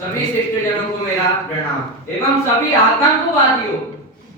सभी शिष्टजनों को मेरा प्रणाम एवं सभी आतंकवादियों,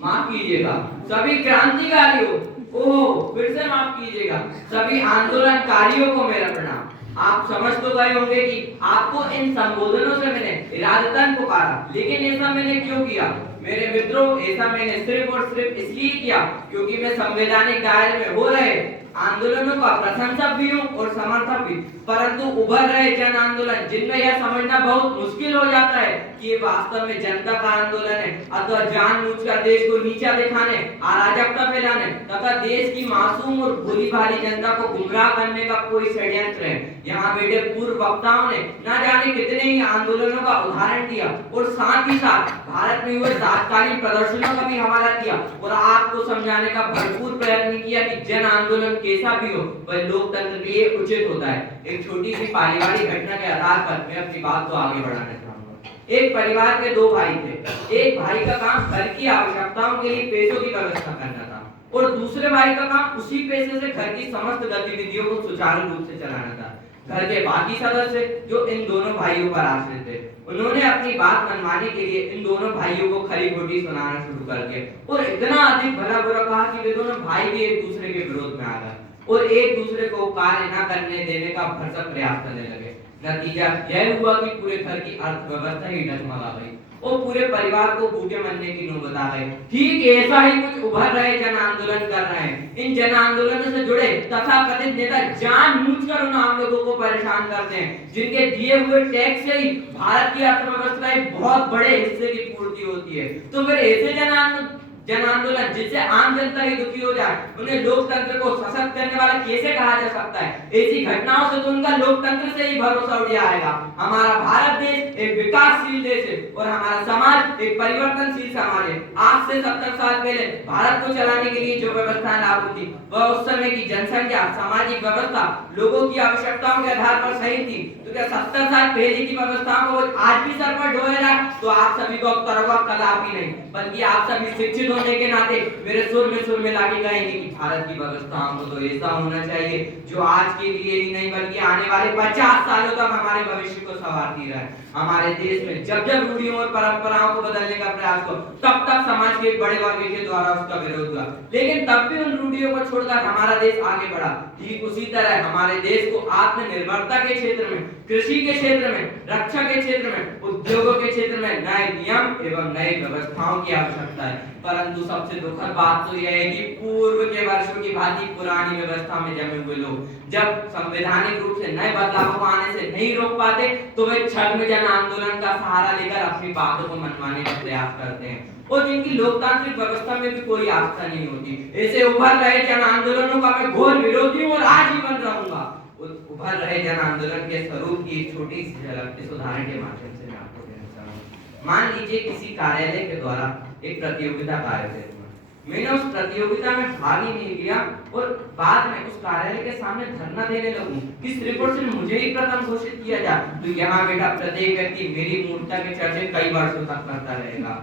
माफ कीजिएगा, सभी क्रांतिकारियों, ओह फिर से माफ कीजिएगा, सभी आंदोलनकारियों को मेरा प्रणाम। आप समझ तो गए होंगे कि आपको इन संबोधनों से मैंने इरादतन पुकारा, लेकिन ऐसा मैंने क्यों किया मेरे मित्रों? ऐसा मैंने सिर्फ और सिर्फ इसलिए किया क्योंकि मैं संवैधानिक दायरे में हो रहे आंदोलनों का प्रशंसक भी हूँ और समर्थक भी, परंतु उभर रहे जन आंदोलन जिनमें यह समझना बहुत मुश्किल हो जाता है कि ये वास्तव में जनता का आंदोलन है अथवा जानबूझकर देश को नीचा दिखाने, अराजकता फैलाने तथा देश की मासूम और भोली भाली जनता को गुमराह करने का कोई षड्यंत्र है। यहाँ बैठे पूर्व वक्ताओं ने न जाने कितने ही आंदोलनों का उदाहरण दिया और साथ ही साथ भारत में हुए तात्कालिक प्रदर्शनों का भी हवाला दिया और आपको समझाने का भरपूर प्रयत्न किया कि जन आंदोलन कैसा भी हो वह लोकतंत्र के लिए उचित होता है। एक छोटी सी पारिवारिक घटना के आधार पर मैं अपनी बात को आगे बढ़ाना चाहूंगा। एक परिवार के दो भाई थे। एक भाई का काम घर की आवश्यकताओं के लिए पैसों की व्यवस्था करना था और दूसरे भाई का काम उसी पैसे से घर की समस्त गतिविधियों को सुचारू रूप से चलाना था। घर के बाकी सदस्य जो इन दोनों भाइयों पर आश्रित थे, उन्होंने अपनी बात मनवाने के लिए इन दोनों भाइयों को खरी खोटी सुनाना शुरू कर दिया और इतना अधिक भला बुरा कहा कि वे दोनों भाई भी एक दूसरे के विरोध में आ गए और एक दूसरे को कार्य न करने देने का भरसक प्रयास करने लगे। नतीजा यह हुआ कि पूरे घर की अर्थव्यवस्था ही डगमगा गई और पूरे परिवार को भूखे मरने की नौबत आ गई। ठीक ऐसा ही कुछ उभर रहे जन आंदोलन कर रहे हैं। इन जन आंदोलनों से जुड़े तथाकथित नेता जानबूझकर उन आम लोगों को परेशान करते हैं जिनके दिए हुए टैक्स से ही भारत की अर्थव्यवस्था एक बहुत बड़े हिस्से की पूर्ति होती है। तो फिर ऐसे जन आंदोलन जिससे आम जनता ही दुखी हो जाए, उन्हें लोकतंत्र को सशक्त करने वाला कैसे कहा जा सकता है? ऐसी घटनाओं से तो उनका लोकतंत्र से ही भरोसा उठ जाएगा। हमारा भारत देश एक विकासशील देश है और हमारा समाज एक परिवर्तनशील समाज है। आज से 70 साल पहले भारत को चलाने के लिए जो व्यवस्था लागू थी वह उस समय की जनसंख्या, सामाजिक व्यवस्था, लोगों की आवश्यकताओं के आधार पर सही थी। तो क्या 70 साल पहले की व्यवस्थाओं को आज भी सर पर ढोएगा? तो आप सभी को तरवा कदापि नहीं, बल्कि आप सभी शिक्षित होने के नाते मेरे सुर में लाके कहेंगे कि भारत की व्यवस्थाओं को तो ऐसा होना चाहिए जो आज के लिए ही नहीं बल्कि आने वाले 50 सालों तक हमारे भविष्य को संवारती रहे। हमारे देश में जब जब रूढ़ियों और परंपराओं को बदलने का प्रयास हो तब तक समाज के बड़े वर्ग के द्वारा उसका विरोध हुआ, लेकिन तब भी उन रूढ़ियों को छोड़कर हमारा देश आगे बढ़ा। ठीक उसी तरह हमारे देश को आत्मनिर्भरता के क्षेत्र में, कृषि के क्षेत्र में, रक्षा के क्षेत्र में, उद्योगों के क्षेत्र में नए नियम एवं नई व्यवस्थाओं की आवश्यकता है। परंतु सबसे दुखद बात तो यह है कि पूर्व के वर्षों की भांति पुरानी व्यवस्था में जमे हुए लोग जब संवैधानिक रूप से नए बदलावों को आने से नहीं रोक पाते तो वे छद्म जन आंदोलन का सहारा लेकर अपनी बातों को मनवाने का प्रयास करते हैं और जिनकी लोकतांत्रिक व्यवस्था में भी कोई आस्था नहीं होती। ऐसे उभर रहे जन आंदोलनों का मैं घोर विरोधी हूँ और आज ही बन रहूंगा। उभर रहे जन आंदोलन के स्वरूप की एक छोटी सी झलक इस उदाहरण के माध्यम से मैं आपको देना चाहूंगा। मान लीजिए किसी कार्यालय के द्वारा एक प्रतियोगिता का आयोजन हुआ, मैंने उस प्रतियोगिता में भाग ही नहीं लिया और बाद में उस कार्यालय के सामने धरना देने लगूं कि सिर्फ और सिर्फ मुझे ही प्रथम घोषित किया जाए, तो यहाँ बेटा प्रत्येक व्यक्ति मेरी मूर्खता के चर्चे कई वर्षों तक करता रहेगा।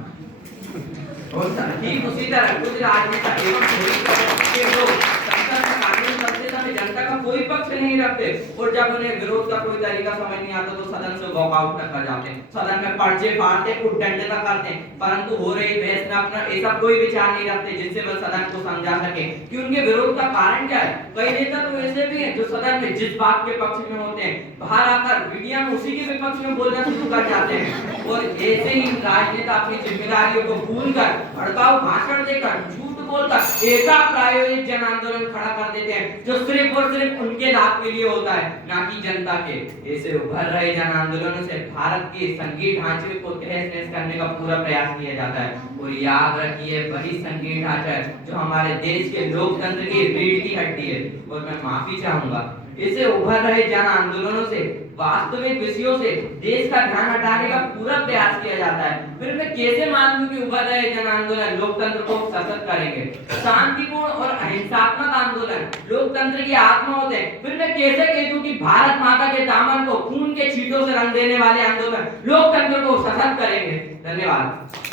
और ठीक उसी तरह कुछ राजनेता एवं लोग जनता का कोई पक्ष नहीं रखते और जब उन्हें विरोध का कोई तरीका समझ नहीं आता तो सदन से वॉकआउट कर जाते हैं, सदन में पर्चे फाड़ते, उद्दंडता करते हैं, परंतु हो रही बहस में अपना ऐसा कोई विचार नहीं रखते जिससे वह सदन को समझा सके कि उनके विरोध का कारण क्या है। कई नेता तो ऐसे भी हैं जो सदन में जिस बात के पक्ष में होते हैं बाहर आकर मीडिया में उसी के विपक्ष में बोलना शुरू कर जाते हैं और ऐसे ही राजनेता अपनी जिम्मेदारियों को भूलकर भड़काऊ भाषण देकर झूठ बोलकर ऐसा प्रायोजित जन आंदोलन खड़ा कर देते हैं जो सिर्फ और सिर्फ उनके लाभ के लिए होता है, ना कि जनता के। ऐसे उभर रहे जन आंदोलनों से भारत के संघीय ढांचे को तहस-नहस करने का पूरा प्रयास किया जाता है और याद रखिए वही संघीय ढांचा है जो हमारे देश के लोकतंत्र की रीढ़ की हड्डी है। और मैं माफी चाहूंगा, इसे उभर रहे जन आंदोलनों से वास्तविक विषयों से देश का ध्यान हटाने का पूरा प्रयास किया जाता है। फिर मैं कैसे मान लूं कि उभर रहे जन आंदोलन लोकतंत्र को सशक्त करेंगे? शांतिपूर्ण और अहिंसात्मक आंदोलन लोकतंत्र की आत्मा होते हैं। फिर मैं कैसे कह दूं कि भारत माता के दामन को खून के छींटों से रंग देने वाले आंदोलन लोकतंत्र को सशक्त करेंगे? धन्यवाद।